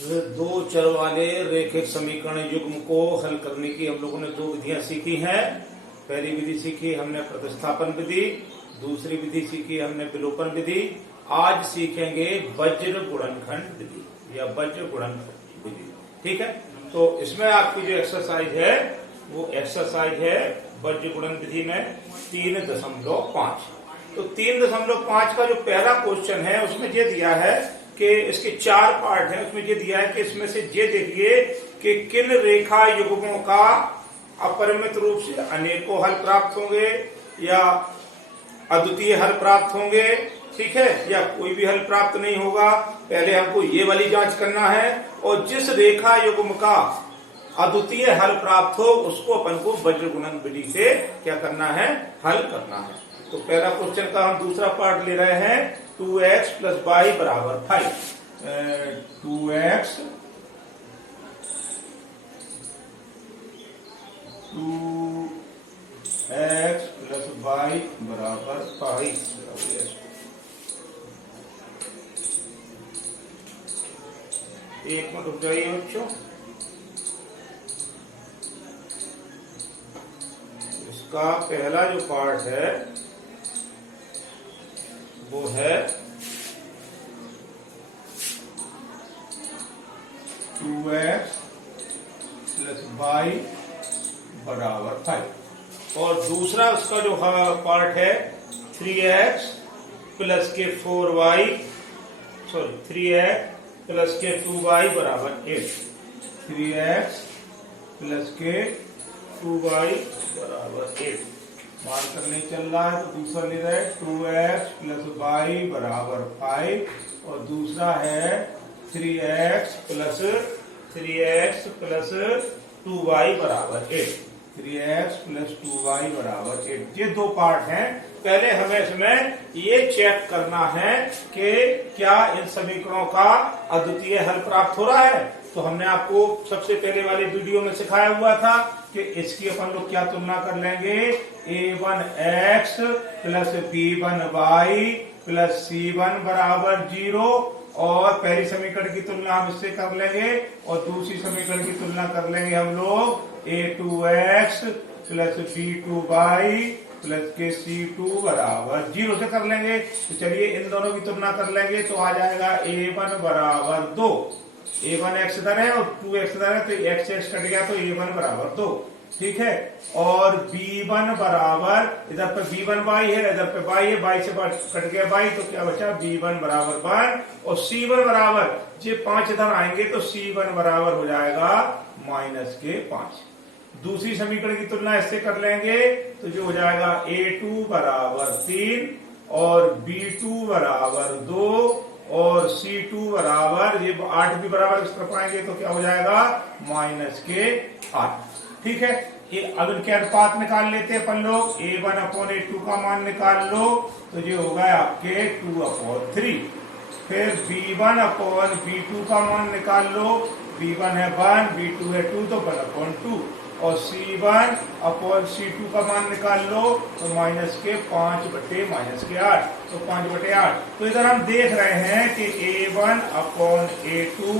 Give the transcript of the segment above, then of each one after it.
दो चर वाले रेखिक समीकरण युग्म को हल करने की हम लोगों ने दो विधियां सीखी हैं। पहली विधि सीखी हमने प्रतिस्थापन विधि, दूसरी विधि सीखी हमने विलोपन विधि। आज सीखेंगे वज्र गुणनखंड विधि या वज्र गुणनखंड विधि। ठीक है, तो इसमें आपकी जो एक्सरसाइज है वो एक्सरसाइज है वज्र गुणन विधि में 3.5। तो 3.5 का जो पहला क्वेश्चन है उसमें ये दिया है कि इसके 4 पार्ट हैं। उसमें ये दिया है कि इसमें से ये देखिए कि किन रेखा युग्मों का अपरिमित रूप से अनेकों हल प्राप्त होंगे या अद्वितीय हल प्राप्त होंगे। ठीक है, या कोई भी हल प्राप्त नहीं होगा। पहले हमको ये वाली जांच करना है और जिस रेखा युग्म का अद्वितीय हल प्राप्त हो उसको अपन को वज्र गुणन विधि से क्या करना है, हल करना है। तो पहला क्वेश्चन का हम दूसरा पार्ट ले रहे हैं 2x + y = 5। 2x + y = 5। एक मिनट रुक जाइए बच्चों। इसका पहला जो पार्ट है वो है 2x + y = 5 और दूसरा उसका जो पार्ट है 3x + के 4y 3x + के 2y = 8। 3x + के 2y = 8 मान करने चल रहा है। तो दूसरा ले रहा है 2x + y = 5 और दूसरा है 3x + 2y = 8। 3x + 2y = 8। ये दो पार्ट हैं। पहले हमें इसमें ये चेक करना है कि क्या इन समीकरणों का अद्वितीय हल प्राप्त हो रहा है। तो हमने आपको सबसे पहले वाले वीडियो में सिखाया हुआ था कि इसकी अपन लोग क्या तुलना कर लेंगे, a1x + b1y + c1 = 0 और पहली समीकरण की तुलना हम इससे कर लेंगे और दूसरी समीकरण की तुलना कर लेंगे हम लोग a2x + b2y + के c2 = 0 से कर लेंगे। तो चलिए इन दोनों की तुलना कर लेंगे तो आ जाएगा a1 = 2। a1x इधर है और 2x इधर है तो x कट गया तो a1 = 2। ठीक है, और b1 बराबर इधर पे b1y है, इधर पे y है, y से कट गया y तो क्या बचा b1 = 1 और c1 बराबर ये 5 इधर आएंगे तो c1 बराबर हो जाएगा -5। दूसरी समीकरण की तुलना इससे कर लेंगे तो जो हो जाएगा a2 = 3 और b2 = 2 और c2 बराबर ये 8 भी बराबर इस तरफ आएंगे तो क्या हो जाएगा -8। ठीक है, ये अब इनके अनुपात निकाल लेते हैं अपन लोग। a1/a2 का मान निकाल लो तो ये होगा आपके 2/3। फिर b1/b2 का मान निकाल लो। b1 है 1, b2 है 2 तो 1/2 और c1/c2 का मान निकाल लो तो -5/-8 तो 5/8। तो इधर हम देख रहे हैं कि a1/a2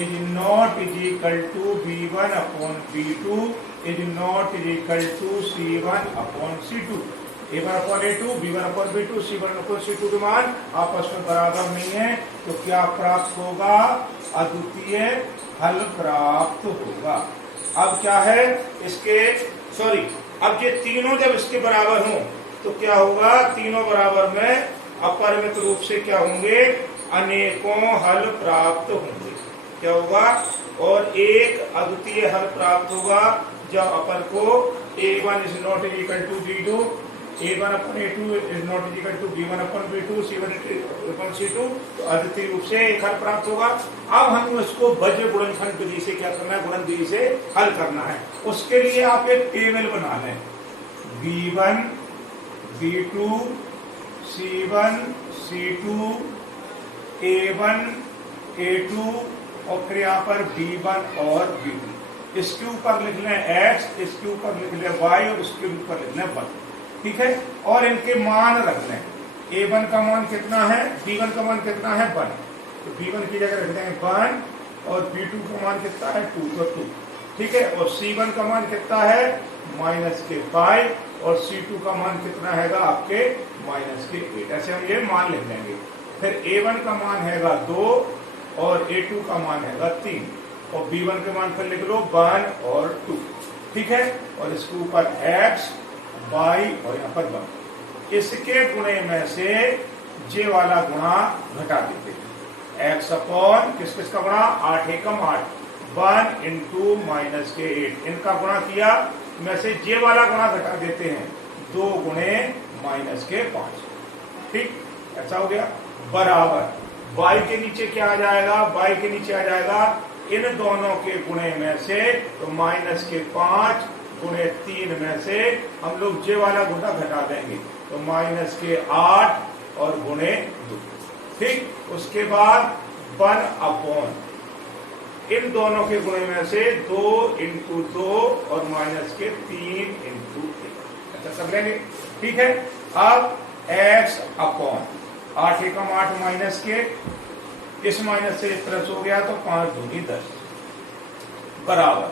is not equal to b1/b2 is not equal to c1/c2। a1/a2 b1/b2 c1/c2 के मान आपस में बराबर नहीं है तो क्या प्राप्त होगा, अद्वितीय हल प्राप्त होगा। अब क्या है इसके अब ये तीनों जब इसके बराबर हों तो क्या होगा, तीनों बराबर में अपरिमित रूप से क्या होंगे, अनेकों हल प्राप्त होंगे। क्या होगा, और एक अद्वितीय हल प्राप्त होगा जब अपन को a1 is not equal to b2, a1/a2 is not equal to b1/b2, c1/c2 तो अद्वितीय रूप से एक हल प्राप्त होगा। अब हम इसको वज्र गुणनखंड विधि से क्या करना है, गुणन विधि से हल करना है। उसके लिए आप एक टेबल बना लें, b1 b2 c1 c2 a1 a2 और फिर यहाँ पर b1 और b2। इसके ऊपर लिख लें x, इसके ऊपर लिख लें y और इसके ऊपर लिख लें 1। ठीक है, और इनके मान रख लें। a1 का मान कितना है, b1 का मान कितना है 1, तो b1 की जगह रख देंगे 1 और B2 का मान कितना है 2, तो 2, ठीक है। और C1 का मान कितना है -5 और C2 का मान कितना हैगा आपके -8। ऐसे हम ये मान लिख लेंगे। फिर A1 का मान हैगा 2 और A2 का मान हैगा 3 और B1 के मान फिर लिख लो 1 और 2, ठीक है। और इसके ऊपर x, y और यहाँ पर 1। इसके गुणे में से जे वाला गुणा घटा देते हैं। x अपॉन किस किस का गुणा 8 एकम 8, 1 इंटू -8 इनका गुणा किया में से जे वाला गुणा घटा देते हैं 2 गुणे -5, ठीक। ऐसा हो गया। बराबर y के नीचे क्या आ जाएगा, y के नीचे आ जाएगा इन दोनों के गुणे में से, तो -5 गुणे 3 में से हम लोग जे वाला गुणा घटा देंगे, तो -8 और गुणे 2, ठीक। उसके बाद 1 अपॉन इन दोनों के गुणे में से 2 इंटू 2 और -3 इंटू 1, ऐसा कर लेंगे, ठीक है। अब x अपॉन 8 एकम 8 माइनस के, इस माइनस से प्लस हो गया तो 5 दूनी 10 बराबर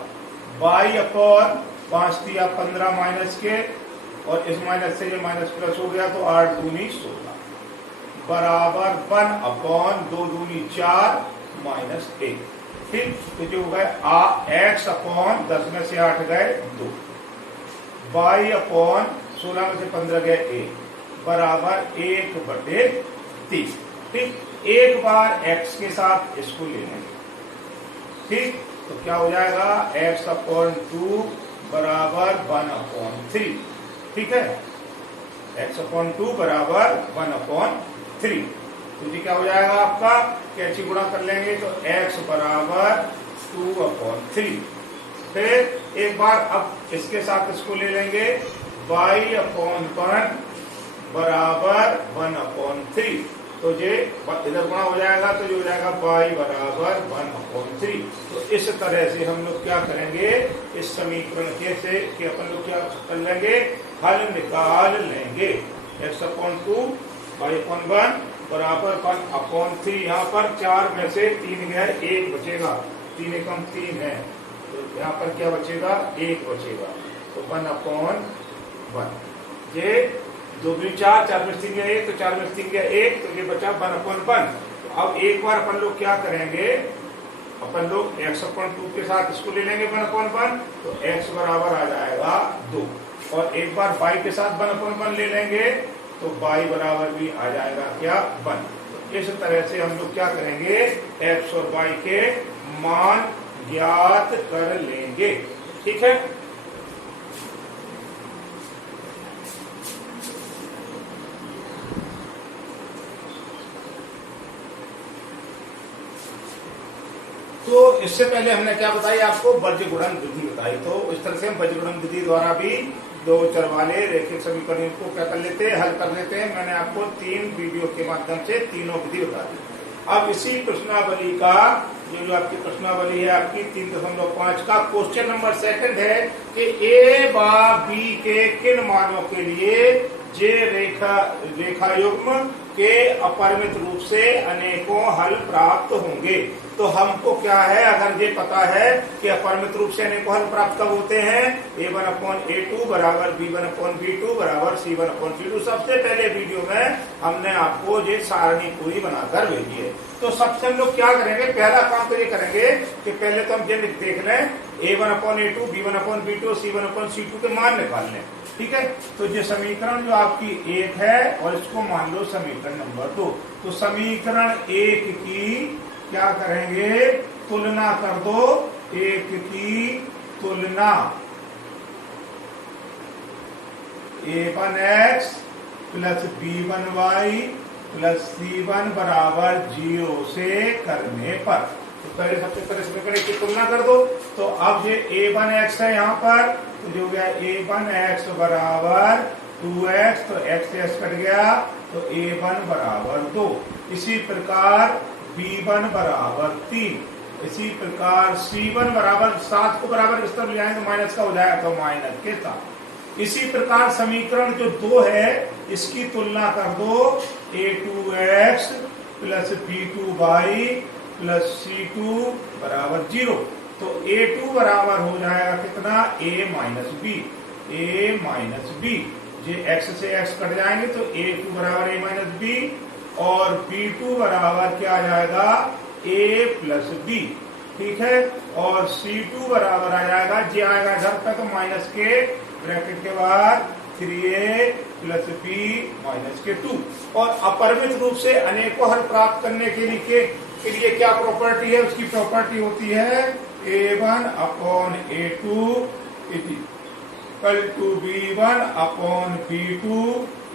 y अपॉन 5 दिया 15 माइनस के, और इस माइनस से ये माइनस प्लस हो गया तो 8 दूनी 16 बराबर 1 अपॉन 2 दूनी 4 -1, ठीक। तो जो हो गए x अपॉन 10 में से 8 गए 2, y अपॉन 16 में से 15 गए 1 बराबर 1/3, ठीक। एक बार x के साथ इसको ले लेंगे, ठीक। तो क्या हो जाएगा x अपॉन 2 बराबर 1/3, ठीक है। x अपॉन 2 बराबर 1/3, तो ये क्या हो जाएगा आपका, कैची गुणा कर लेंगे तो x बराबर 2/3। फिर एक बार अब इसके साथ इसको ले लेंगे, y अपॉन 1 बराबर 1/3, तो ये इधर गुणा हो जाएगा तो ये हो जाएगा y बराबर 1/3। तो इस तरह से हम लोग क्या करेंगे, इस समीकरण के से कि अपन लोग क्या कर लेंगे, हल निकाल लेंगे। x अपॉन 2 y अपॉन 1 बराबर 1/3। यहाँ पर 4 में से 3 गया, 1 बचेगा, 3 एकम 3 है, तो यहाँ पर क्या बचेगा 1 बचेगा, तो 1/1। ये 2 दूनी 4, 4 में 3 गया 1, तो 4 में 3 गया 1, तो ये बचा 1/1। तो अब एक बार अपन लोग क्या करेंगे, अपन लोग x अपॉन 2 के साथ इसको ले लेंगे 1/1, तो x बराबर आ जाएगा 2, और एक बार y के साथ 1/1 ले लेंगे तो y बराबर भी आ जाएगा क्या 1। तो इस तरह से हम लोग क्या करेंगे, x और y के मान ज्ञात कर लेंगे, ठीक है। तो इससे पहले हमने क्या बताई आपको, वर्ज्य गुणन विधि बताई। तो इस तरह से हम वर्ज्य गुणन विधि द्वारा भी 2 चर वाले रैखिक समीकरण को क्या कर लेते हैं, हल कर लेते हैं। मैंने आपको 3 वीडियो के माध्यम से तीनों विधि बता दी। अब इसी प्रश्नावली का जो आपकी प्रश्नावली है आपकी 3.5 का क्वेश्चन नंबर 2 है कि a व b के किन मानों के लिए जे रेखा युग्म के अपरिमित रूप से अनेकों हल प्राप्त होंगे। तो हमको क्या है, अगर ये पता है कि अपरिमित रूप से अनेकों हल प्राप्त कब होते हैं, a1/a2 बराबर b1/b2 बराबर c1/c2। सबसे पहले वीडियो में हमने आपको ये सारणी पूरी बनाकर भेजी है। तो सबसे हम लोग क्या करेंगे, पहला काम तो ये करेंगे कि पहले तो हम ये देख लें a1/a2 b1/b2 c1/c2 के मान निकाल लें, ठीक है। तो ये समीकरण जो आपकी 1 है और इसको मान लो समीकरण नंबर 2। तो समीकरण 1 की क्या करेंगे, तुलना कर दो, 1 की तुलना a1x plus b1y plus c1 बराबर 0 से करने पर। तो पहले सबसे पहले समीकरण की तुलना कर दो। तो अब ये a1x है यहाँ पर, तो जो गया a1x बराबर 2x, तो x से x कट गया तो a1 बराबर 2। इसी प्रकार b1 बराबर 3, इसी प्रकार c1 बराबर 7 को बराबर इस तरफ ले आएंगे तो माइनस का हो जाएगा, तो माइनस के साथ। इसी प्रकार समीकरण जो 2 है इसकी तुलना कर दो, a2x plus b2y plus C2 बराबर 0। तो A2 बराबर हो जाएगा कितना, A minus B. A minus B, ये x से x कट जाएंगे तो A2 बराबर A माइनस बी, और B2 बराबर क्या आ जाएगा, A प्लस बी। ठीक है, और C2 बराबर आ जाएगा, जे आएगा इधर तक माइनस के ब्रैकेट के बाद 3A प्लस बी माइनस के 2। और अपरिमित रूप से अनेकों हल प्राप्त करने के लिए क्या प्रॉपर्टी है, उसकी प्रॉपर्टी होती है A1 upon A2 is equal to B1 upon B2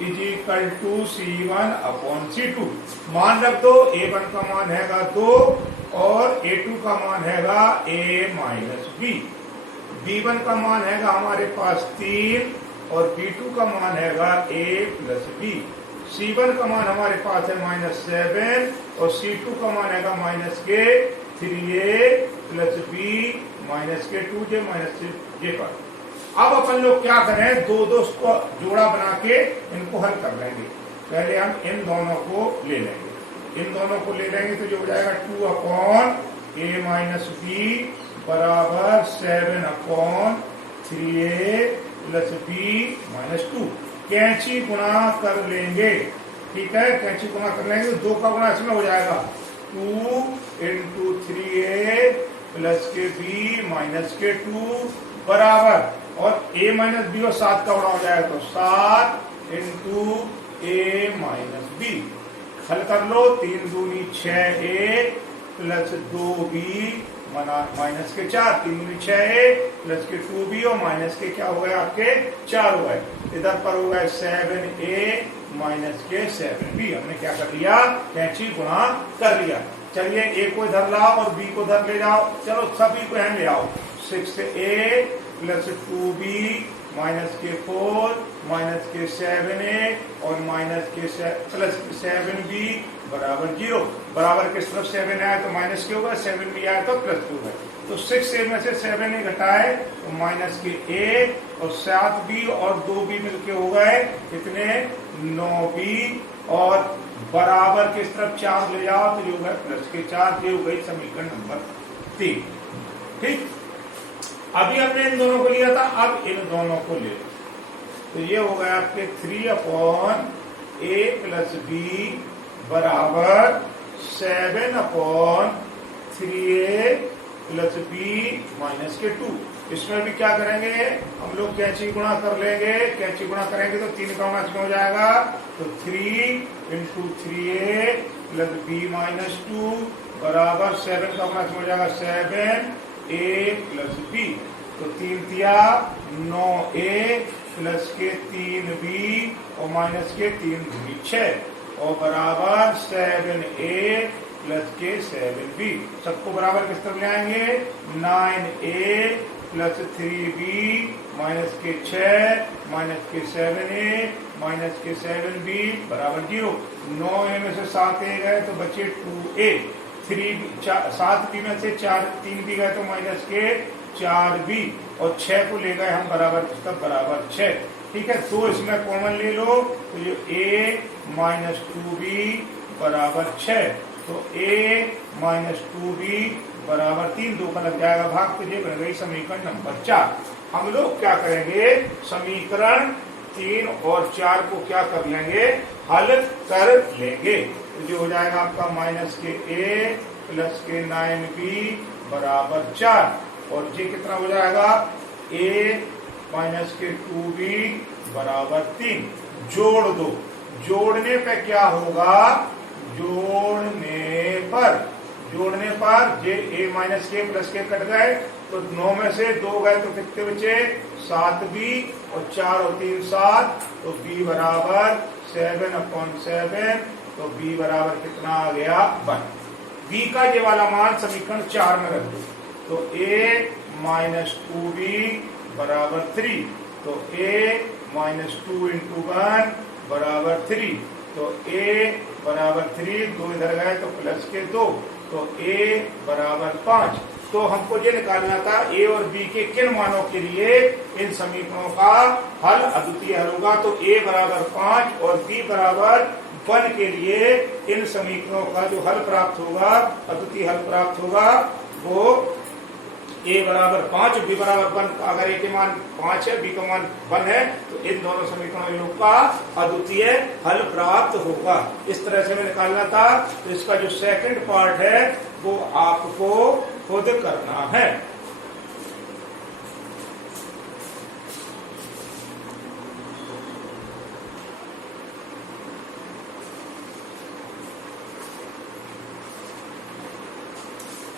is equal to C1 upon C2। मान रख दो, A1 का मान हैगा 2 और A2 का मान हैगा A माइनस बी। B1 का मान हैगा हमारे पास 3 और B2 का मान हैगा A प्लस बी। C1 का मान हमारे पास है -7 और C2 का मान हैगा माइनस के 3A प्लस बी माइनस के 2J माइनस जे पर। अब अपन लोग क्या करें, दो को जोड़ा बना के इनको हल कर लेंगे। पहले हम इन दोनों को ले लेंगे, तो जो हो जाएगा 2 अपॉन A माइनस बी बराबर 7 upon 3A plus B minus 2। कैंची गुणा कर लेंगे, ठीक है, कैंची गुणा कर लेंगे तो 2 का गुणा इसमें हो जाएगा 2 इंटू 3A प्लस के बी माइनस के 2 बराबर, और A माइनस बी और 7 का गुणा हो जाएगा तो 7 इंटू A माइनस बी। हल कर लो, 3 दूनी 6A प्लस 2B माइनस के 4, 3 दूनी 6A प्लस के 2B और माइनस के क्या हो गए आपके 4 हो गए। इधर पर हो गए 7A माइनस के 7B। हमने क्या कर लिया, कैंची गुणा कर लिया। चलिए A को इधर लाओ और B को इधर ले जाओ, चलो सभी को यहाँ ले आओ। 6A प्लस 2B माइनस के 4 माइनस के 7A और माइनस के प्लस 7B बराबर 0। बराबर के तरफ 7 आया तो माइनस के होगा, 7B आया तो प्लस 2 है। तो 6A में से 7A घटाए तो माइनस के A और 7B और 2B मिलके हो गए कितने, 9B, और बराबर के तरफ 4 ले जाओ तो ये हो गए प्लस के 4। ये हो गई समीकरण नंबर 3। ठीक, अभी हमने इन दोनों को लिया था, अब इन दोनों को ले लो तो ये हो गया आपके 3 अपॉन A प्लस बी बराबर 7 upon 3A plus B minus के 2। इसमें भी क्या करेंगे हम लोग, कैंची गुणा कर लेंगे। कैंची गुणा करेंगे तो 3 का गुणा हो जाएगा, तो 3 into 3A plus B minus 2 बराबर 7 का गुणा हो जाएगा 7A प्लस बी। तो 3 तिया 9A प्लस के 3B और माइनस के 3 दूनी 6 और बराबर 7A प्लस के 7B। सबको बराबर किस तरफ ले आएंगे, 9A प्लस 3B माइनस के 6 माइनस के 7A माइनस के 7B बराबर 0। 9A में से 7A गए तो बचे 2A, 7B में से 3B गए तो माइनस के 4B और 6 को ले गए हम बराबर तब बराबर 6। ठीक है, तो इसमें कॉमन ले लो तो ये A माइनस 2B बराबर 6, तो A माइनस 2B बराबर 3, 2 का लग जाएगा भाग, तो ये बन गई समीकरण नंबर 4। हम लोग क्या करेंगे, समीकरण 3 और 4 को क्या कर लेंगे, हल कर लेंगे। तो जो हो जाएगा आपका माइनस के A प्लस के 9B बराबर 4, और ये कितना हो जाएगा, A माइनस के 2B बराबर 3। जोड़ दो, जोड़ने पे क्या होगा, जोड़ने पर जे A माइनस के प्लस के कट गए तो 9 में से 2 गए तो कितने बचे, 7B और 4 और 3 7, तो B बराबर 7 अपॉन 7, तो B बराबर कितना आ गया 1। B का ये वाला मान समीकरण 4 में रख दो, तो A माइनस 2B बराबर 3, तो A माइनस 2 इंटू 1 बराबर 3, तो A बराबर 3, 2 इधर गए तो प्लस के 2, तो A बराबर 5। तो हमको ये निकालना था A और B के किन मानों के लिए इन समीकरणों का हल अद्वितीय हल होगा। तो A बराबर 5 और B बराबर 1 के लिए इन समीकरणों का जो हल प्राप्त होगा, अद्वितीय हल प्राप्त होगा, वो a बराबर 5, b बराबर 1, अगर a के मान 5 है, b का मान 1 है, तो इन दोनों समीकरणों योग का अद्वितीय हल प्राप्त होगा। इस तरह से मैं निकालना था। तो इसका जो सेकंड पार्ट है वो आपको खुद करना है।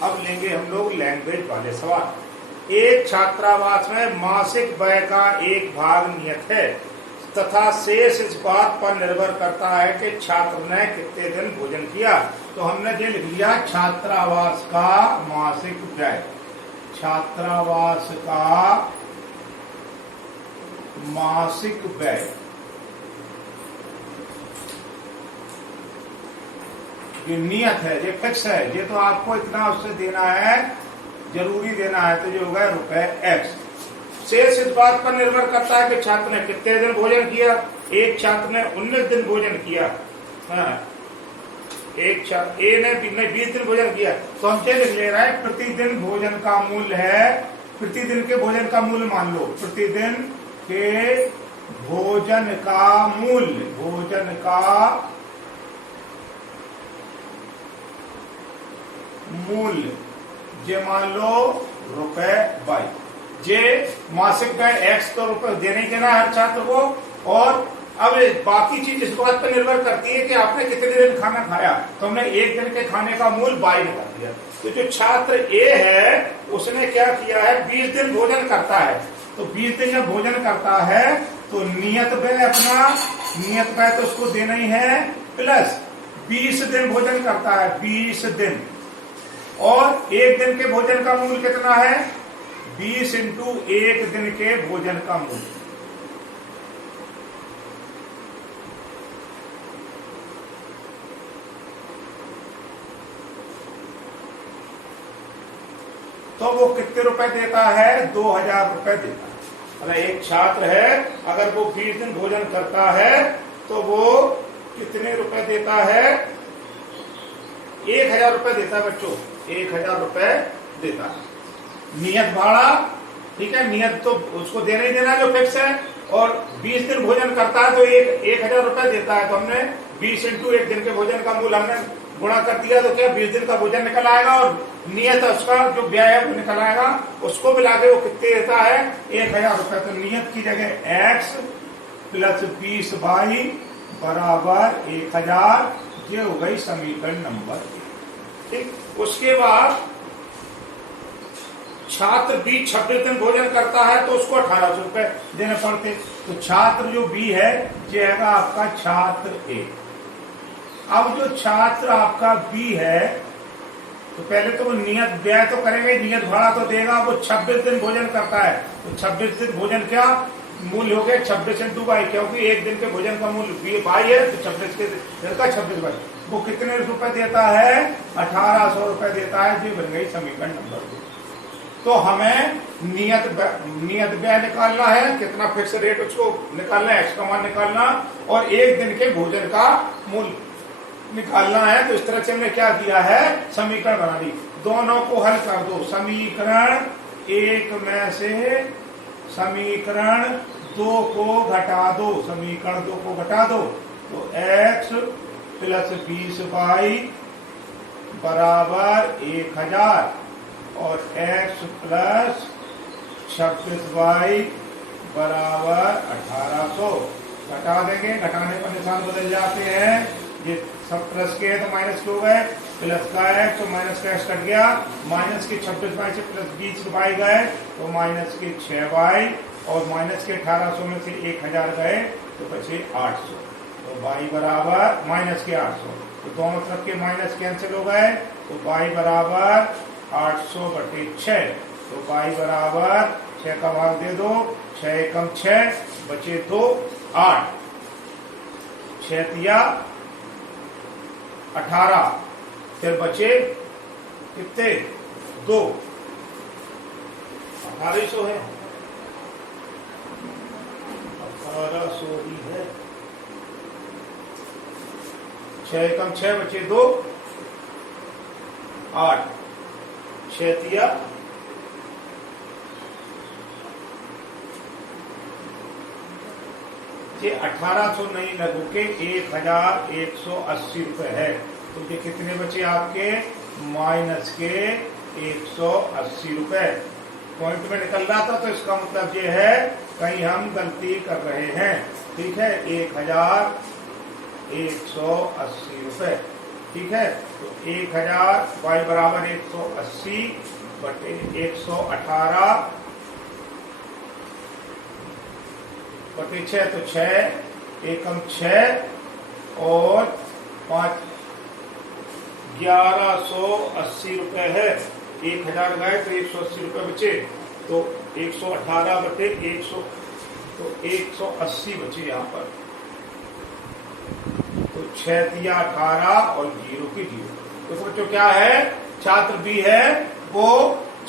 अब लेंगे हम लोग लैंग्वेज वाले सवाल। एक छात्रावास में मासिक व्यय का एक भाग नियत है तथा शेष इस बात पर निर्भर करता है कि छात्र ने कितने दिन भोजन किया। तो हमने ये लिख लिया छात्रावास का मासिक व्यय, छात्रावास का मासिक व्यय, ये नियत है, ये फिक्स है, ये तो आपको इतना उससे देना है, जरूरी देना है, तो जो होगा ₹X। शेष इस बात पर निर्भर करता है कि छात्र ने कितने दिन भोजन किया। एक छात्र ने 19 दिन भोजन किया, हाँ, एक छात्र ए ने 20 दिन भोजन किया, तो हम क्या लिख ले रहा है, प्रतिदिन भोजन का मूल्य है, प्रतिदिन के भोजन का मूल्य मान लो, प्रतिदिन के भोजन का मूल्य, भोजन का मूल्य जे मान लो ₹22। जे मासिक व्यय X तो रुपए देने ही देना हर छात्र को। और अब बाकी चीज इस बात पर निर्भर करती है कि आपने कितने दिन खाना खाया। तो हमने एक दिन के खाने का मूल्य 22 निकाल दिया। तो जो छात्र ए है उसने क्या किया है, 20 दिन भोजन करता है। तो 20 दिन जब भोजन करता है तो नियत व्यय, अपना नियत व्यय तो उसको देना ही है, प्लस 20 दिन भोजन करता है, 20 दिन, और एक दिन के भोजन का मूल्य कितना है, 20 इंटू एक दिन के भोजन का मूल्य। तो वो कितने रुपए देता है, 2000 रुपए देता है। अगर एक छात्र है, अगर वो 20 दिन भोजन करता है तो वो कितने रुपए देता है, 1000 रुपए देता है बच्चों, 1000 रुपए देता है। नियत भाड़ा, ठीक है, नियत तो उसको देना ही देना जो फिक्स है, और 20 दिन भोजन करता है तो 1000 रुपए देता है। तो हमने 20 इंटू एक दिन के भोजन का मूल्य हमने गुणा कर दिया, तो क्या 20 दिन का भोजन निकल आएगा, और नियत उसका जो व्यय है वो निकल आएगा, उसको मिला के वो कितने देता है, 1000 रुपए। तो नियत की जगह X प्लस 20/, बराबर 1000, ये हो गई समीकरण नंबर 1। ठीक, उसके बाद छात्र बी 26 दिन भोजन करता है तो उसको 1800 रुपए देने पड़ते। तो छात्र जो बी है ये है आपका छात्र ए। अब जो छात्र आपका बी है, तो पहले तो वो नियत व्यय तो करेगा, नियत भाड़ा तो देगा। वो 26 दिन भोजन करता है, तो 26 दिन भोजन क्या मूल्य हो गया, 26 इंटू 22, क्योंकि एक दिन के भोजन का मूल्य 22 है, तो 26 के दिन का 26/22। वो कितने रुपए देता है, 1800 रुपए देता है। ये बन गई समीकरण नंबर 2। तो हमें नियत व्यय निकालना है, कितना फिक्स रेट उसको निकालना है, X का मान निकालना, और एक दिन के भोजन का मूल्य निकालना है। तो इस तरह से हमने क्या किया है, समीकरण बना दी। दोनों को हल कर दो, समीकरण 1 में से समीकरण 2 को घटा दो, समीकरण 2 को घटा दो। तो X प्लस 20/, बराबर 1000, और X प्लस 26/, बराबर 1800। घटा देंगे, घटाने पर निशान बदल जाते हैं, ये सब प्लस के है तो माइनस के हो गए, प्लस का X तो माइनस का X कट गया, माइनस के 26/, से प्लस 20/, गए तो माइनस के 6/, और माइनस के 1800 में से 1000 गए तो बचे 800। तो y बराबर माइनस के 800, तो दोनों तरफ के माइनस कैंसिल हो गए, तो y बराबर 800/6। तो y बराबर 6 का भाग दे दो, 6 एकम 6, बचे 2, 8, 6 तिया 18, फिर बचे कितने, 2, 1800 है, 1800 ही है। 6 कम 6 बचे 2 8 6 तिया ये 1800 नहीं लगू के 1180 रुपए है। तो ये कितने बचे आपके माइनस के 180 रुपए। पॉइंट में निकल रहा था तो इसका मतलब ये है कहीं हम गलती कर रहे हैं। ठीक है 1180 रुपए। ठीक है तो 1000 y बराबर 180 बटे 118 बटे 6 तो 6 एकम 6 और 5 1180 रुपए है। 1000 गए तो 180 रुपए बचे तो 118 बटे 100 तो 180 बचे यहाँ पर। तो 6 तिया 18 और 0 की 0। तो बच्चों क्या है छात्र भी है वो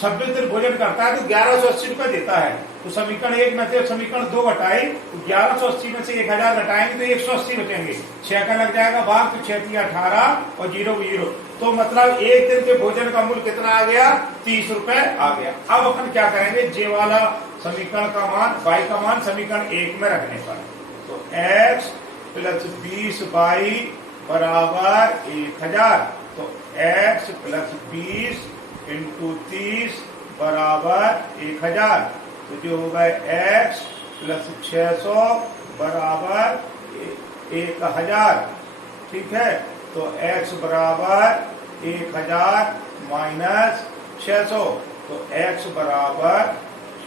26 दिन भोजन करता है तो 1180 रुपए देता है। तो समीकरण 1 में से समीकरण 2 घटाई तो 1180 में से 1000 घटाएंगे तो 180 बचेंगे। 6 का लग जाएगा भाग तो 6 तिया 18 और 0 0। तो मतलब एक दिन के भोजन का मूल्य कितना आ गया 30 रुपए आ गया। अब अपन क्या करेंगे जे वाला समीकरण का मान y का मान समीकरण 1 में रखने पर तो x प्लस 20y बराबर 1000 तो x प्लस 20 इंटू 30 बराबर 1000 तो जो होगा x प्लस 600 बराबर 1000। ठीक है तो x बराबर 1000 माइनस 600 तो x बराबर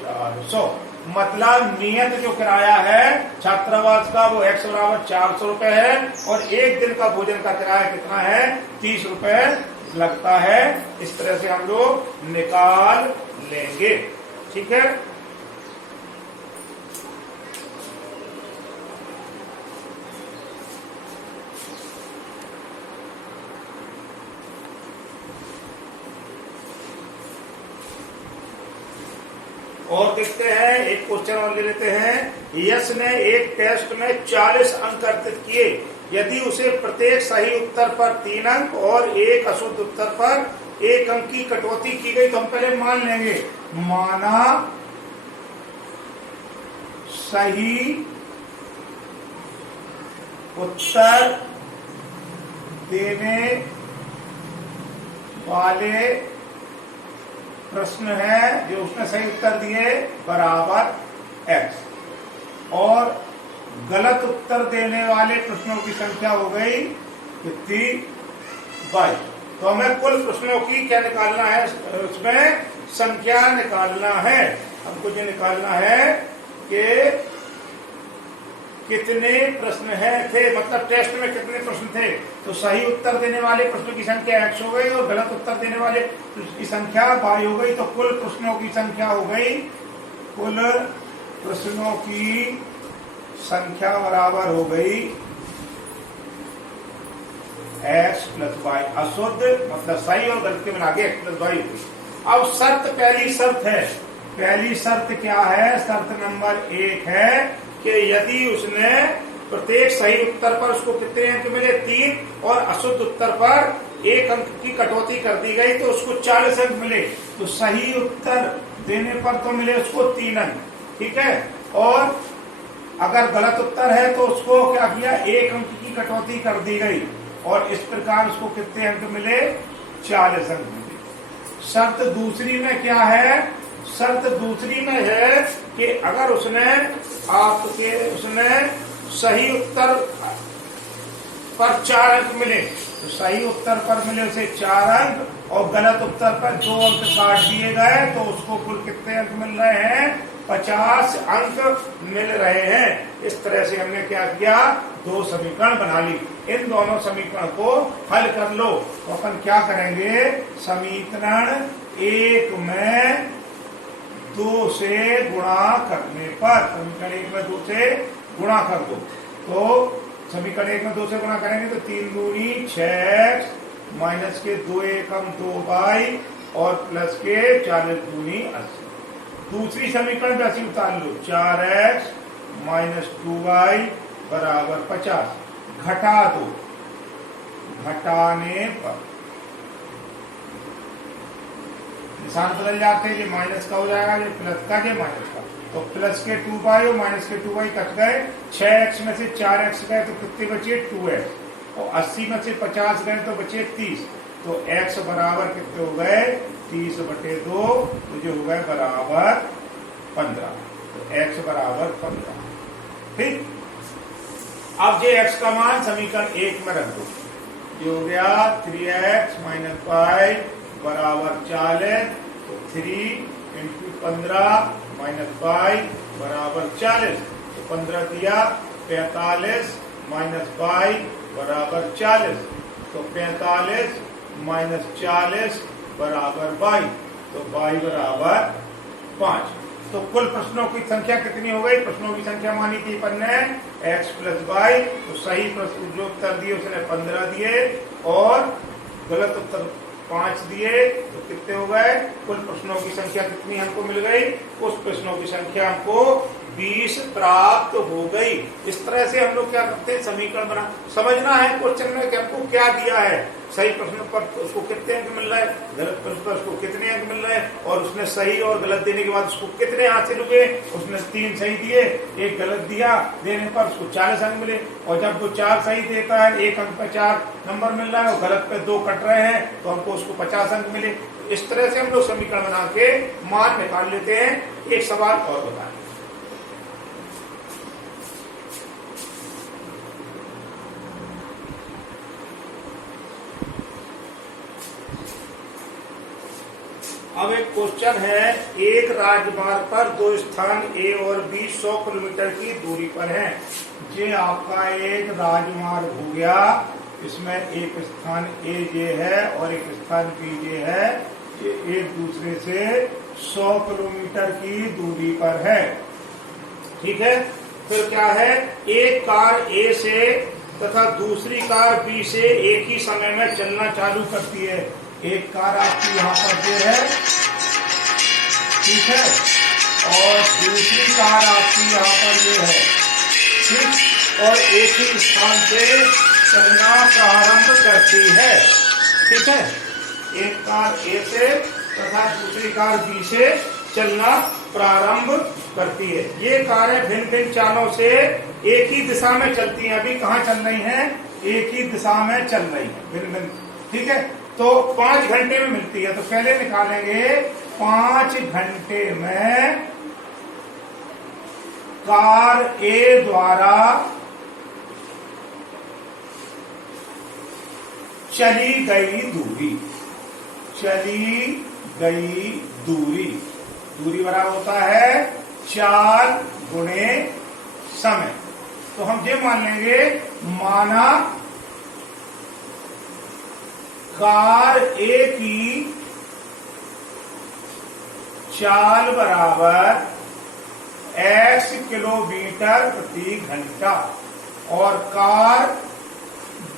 400। मतलब नियत जो किराया है छात्रावास का वो x बराबर 400 रुपए है और एक दिन का भोजन का किराया कितना है 30 रुपए लगता है। इस तरह से हम लोग निकाल लेंगे। ठीक है और देखते हैं एक क्वेश्चन और ले लेते हैं। यश ने एक टेस्ट में 40 अंक अर्जित किए। यदि उसे प्रत्येक सही उत्तर पर 3 अंक और एक अशुद्ध उत्तर पर 1 अंक की कटौती की गई तो हम पहले मान लेंगे। माना सही उत्तर देने वाले प्रश्न है जो उसने सही उत्तर दिए बराबर x और गलत उत्तर देने वाले प्रश्नों की संख्या हो गई कितनी y। तो हमें कुल प्रश्नों की क्या निकालना है उसमें संख्या निकालना है। हमको जो निकालना है कि कितने प्रश्न है थे मतलब टेस्ट में कितने प्रश्न थे। तो सही उत्तर देने वाले प्रश्नों की संख्या x हो गई और गलत उत्तर देने वाले की संख्या y हो गई। तो कुल प्रश्नों की संख्या हो गई कुल प्रश्नों की संख्या बराबर हो गई x प्लस y। अशुद्ध मतलब सही और गलत के मिला के x प्लस y। अब शर्त पहली शर्त है। पहली शर्त क्या है शर्त नंबर 1 है कि यदि उसने प्रत्येक सही उत्तर पर उसको कितने अंक मिले 3 और अशुद्ध उत्तर पर 1 अंक की कटौती कर दी गई तो उसको 40 अंक मिले। तो सही उत्तर देने पर तो मिले उसको 3 अंक। ठीक है और अगर गलत उत्तर है तो उसको क्या किया 1 अंक की कटौती कर दी गई और इस प्रकार उसको कितने अंक मिले 40 अंक मिले। शर्त दूसरी में क्या है शर्त दूसरी में है कि अगर उसने सही उत्तर पर 4 अंक मिले तो सही उत्तर पर मिले उसे 4 अंक और गलत उत्तर पर 2 अंक काट दिए गए तो उसको कुल कितने अंक मिल रहे हैं 50 अंक मिल रहे हैं। इस तरह से हमने क्या किया 2 समीकरण बना ली। इन दोनों समीकरण को हल कर लो तो अपन क्या करेंगे समीकरण 1 में 2 से गुणा करने पर समीकरण 1 में 2 से गुणा कर दो तो समीकरण 1 में 2 से गुणा करेंगे तो 3 दूनी 6x माइनस के 2 एकम 2y और प्लस के 40 दूनी 80। दूसरी समीकरण पे ऐसी उतार लो 4x माइनस 2y बराबर 50 घटा दो घटाने पर निशान बदल जाते हैं, ये माइनस का हो जाएगा, ये प्लस का, ये माइनस का। तो प्लस के 2y और माइनस के 2y कट गए, 6x में से 4x गए तो कितने बचे 2x, और 80 में से 50 गए तो बचे 30। तो x बराबर कितने हो गए 30/2, तो जो हो गए बराबर 15। तो x बराबर 15। ठीक, अब ये x का मान समीकरण 1 में रख दो, ये हो गया 3x - 5 बराबर 40। तो 3 × 15 - 5 बराबर 40। तो 15 दिया 45 - 5 बराबर 40। तो 45 - 40 बराबर 22। तो 22 बराबर 5। तो कुल प्रश्नों की संख्या कितनी हो गई? प्रश्नों की संख्या मानी थी अपन ने x + y। तो सही प्रश्न जो उत्तर दिए उसने 15 दिए और गलत उत्तर 5 दिए। तो कितने हो गए? कुल प्रश्नों की संख्या कितनी हमको मिल गई? उस प्रश्नों की संख्या हमको 20 प्राप्त हो गई। इस तरह से हम लोग क्या करते हैं, समीकरण बना। समझना है क्वेश्चन में कि हमको क्या दिया है, सही प्रश्न पर उसको कितने अंक मिल रहा है, गलत प्रश्न पर उसको कितने अंक मिल रहे हैं, और उसने सही और गलत देने के बाद उसको कितने हासिल हुए। उसने 3 सही दिए, 1 गलत दिया, देने पर उसको 40 अंक मिले। और जब वो 4 सही देता है, 1 अंक पे 4 नंबर मिल रहा है और गलत पे 2 कट रहे हैं, तो हमको उसको 50 अंक मिले। इस तरह से हम लोग समीकरण बना के मान निकाल लेते हैं। एक सवाल और बताएं। अब एक क्वेश्चन है, एक राजमार्ग पर 2 स्थान A और B 100 किलोमीटर की दूरी पर हैं। ये आपका एक राजमार्ग हो गया, इसमें एक स्थान A ये है और एक स्थान B ये है। ये एक दूसरे से 100 किलोमीटर की दूरी पर है। ठीक है, फिर क्या है, एक कार A से तथा दूसरी कार B से एक ही समय में चलना चालू करती है। एक कार आपकी यहाँ पर ये है, ठीक है, और दूसरी कार आपकी यहाँ पर ये है, ठीक, और एक ही स्थान से चलना प्रारंभ करती है। ठीक है, एक कार A से तथा दूसरी कार B से चलना प्रारंभ करती है। ये कारें भिन्न भिन्न चालों से एक ही दिशा में चलती हैं। अभी कहाँ चल रही हैं? एक ही दिशा में चल रही है, भिन्न भिन्न। ठीक है, तो 5 घंटे में मिलती है। तो पहले निकालेंगे 5 घंटे में कार A द्वारा चली गई दूरी, चली गई दूरी, दूरी बराबर होता है 4 गुणे समय। तो हम ये मान लेंगे, माना कार A की चाल बराबर x किलोमीटर प्रति घंटा और कार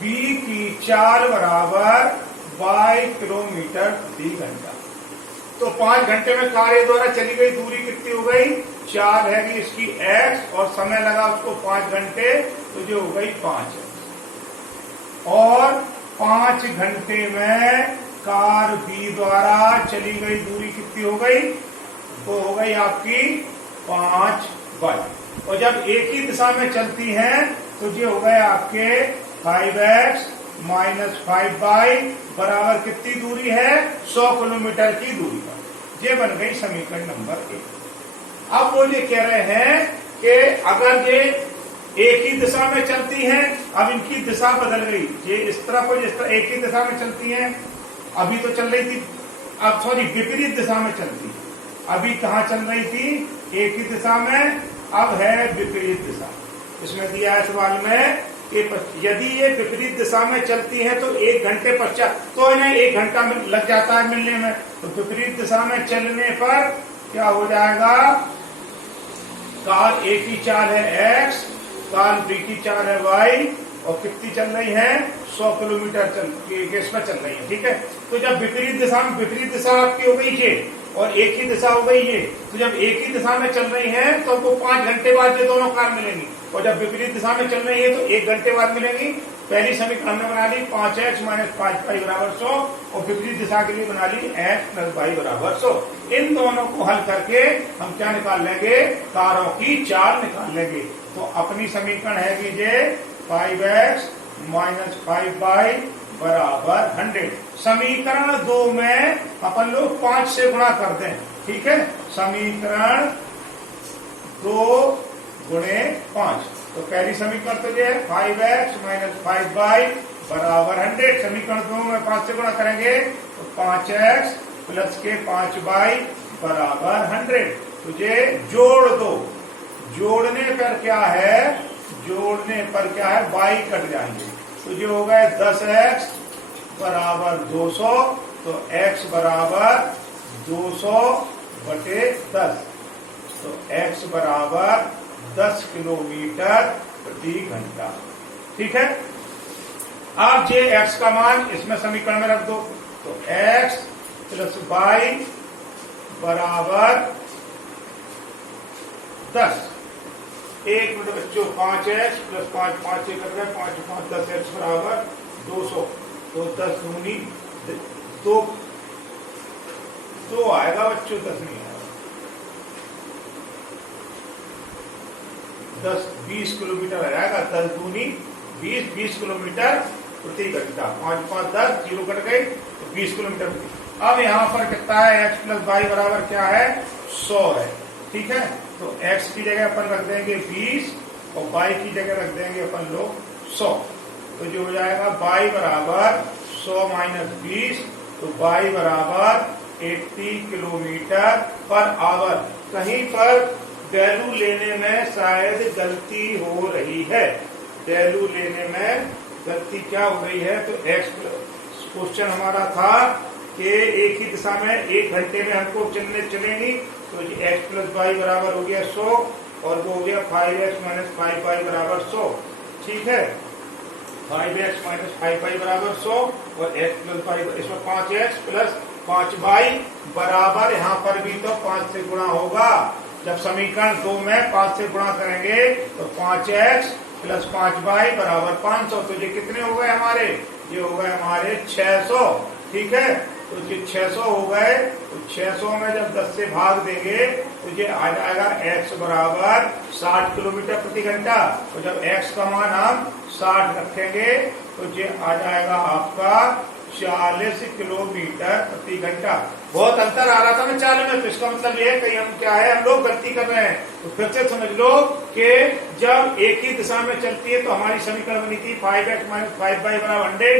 B की चाल बराबर y किलोमीटर प्रति घंटा। तो 5 घंटे में कार A द्वारा चली गई दूरी कितनी हो गई? 4 है कि इसकी x, और समय लगा उसको 5 घंटे, तो जो हो गई 5। और 5 घंटे में कार B द्वारा चली गई दूरी कितनी हो गई? तो हो गई आपकी 5y। और जब एक ही दिशा में चलती हैं तो ये हो गए आपके 5x - 5y बराबर कितनी दूरी है? 100 किलोमीटर की दूरी पर। ये बन गई समीकरण नंबर 1। अब वो ये कह रहे हैं कि अगर ये एक ही दिशा में चलती हैं, अब इनकी दिशा बदल गई, ये इस तरफ और इस तरफ एक ही दिशा में चलती हैं। अभी तो चल रही थी, अब सॉरी विपरीत दिशा में चलती है। अभी कहाँ चल रही थी? एक ही दिशा में, अब है विपरीत दिशा। इसमें दिया है सवाल में कि यदि ये विपरीत दिशा में चलती है तो 1 घंटे पश्चात, तो इन्हें 1 घंटा लग जाता है मिलने में। तो विपरीत दिशा में चलने पर क्या हो जाएगा? कार A की चाल है x, कार B की चाल है y, और कितनी चल रही है? 100 किलोमीटर इसमें चल रही है। ठीक है, तो जब विपरीत दिशा में, विपरीत दिशा आपकी हो गई ये और एक ही दिशा हो गई ये, तो जब एक ही दिशा में चल रही है तो हमको 5 घंटे बाद ये दोनों कार मिलेंगी, और जब विपरीत दिशा में चल रही है तो 1 घंटे बाद मिलेंगी। पहली समीकरण हमने बना ली 5x माइनस 5y बराबर 100 और विपरीत दिशा के लिए बना ली x प्लस y बराबर 100। इन दोनों को हल करके हम क्या निकाल लेंगे, तारों की चाल निकाल लेंगे। तो अपनी समीकरण है कि जे 5x माइनस 5y बराबर 100। समीकरण 2 में अपन लोग 5 से गुणा कर दें, ठीक है। समीकरण 2 गुणे 5, तो पहली समीकरण तो ये है 5x माइनस 5y बराबर 100। समीकरण 2 में 5 से गुणा करेंगे तो 5x प्लस के 5y बराबर 100। तो ये जोड़ दो, जोड़ने पर क्या है, जोड़ने पर क्या है, y कट जाएंगे। तो ये हो गए 10x बराबर 200, तो x बराबर 200 बटे 10, तो x बराबर 10 किलोमीटर प्रति घंटा, ठीक है। अब जे x का मान इसमें समीकरण में रख दो, तो x प्लस y बराबर 10। एक मिनट बच्चों, 5x प्लस 5 5 से कर रहे हैं, 5 5 10x बराबर 200, तो 10 दूनी 2 आएगा बच्चों, 10 नहीं आएगा। 10-20 किलोमीटर आ जाएगा, 10 दूनी 20 किलोमीटर प्रति घंटा। 5 5 10 जीरो कट गई, तो 20 किलोमीटर प्रति। अब यहाँ पर कितना है, x प्लस y बराबर क्या है, 100 है, ठीक है। तो x की जगह अपन रख देंगे 20 और y की जगह रख देंगे अपन लोग 100। तो जो हो जाएगा y बराबर 100 माइनस 20, तो y बराबर 80 किलोमीटर पर आवर। कहीं पर वैल्यू लेने में शायद गलती हो रही है, वैल्यू लेने में गलती क्या हो रही है। तो x क्वेश्चन हमारा था कि एक ही दिशा में 1 घंटे में हमको चलेंगी, तो x प्लस y बराबर हो गया 100 और वो हो गया 5x माइनस 5y बराबर 100, ठीक है। 5x माइनस 5y बराबर 100 और x प्लस y, इसमें 5x प्लस 5y बराबर, यहाँ पर भी तो 5 से गुणा होगा। जब समीकरण 2 में 5 से गुणा करेंगे तो 5x प्लस 5y बराबर 500। तो ये कितने हो गए हमारे, ये हो गए हमारे 600, ठीक है। तो ये 600 हो गए, तो 600 में जब 10 से भाग देंगे तो ये आ जाएगा x बराबर 60 किलोमीटर प्रति घंटा। तो जब x का मान हम 60 रखेंगे तो ये आ जाएगा आपका 40 किलोमीटर प्रति घंटा। बहुत अंतर आ रहा था ना चाल में, तो इसका मतलब ये है कि हम क्या है, हम लोग गलती कर रहे हैं। तो फिर से समझ लो कि जब एक ही दिशा में चलती है तो हमारी समीकरण बनी थी 5x माइनस 5y बराबर 100।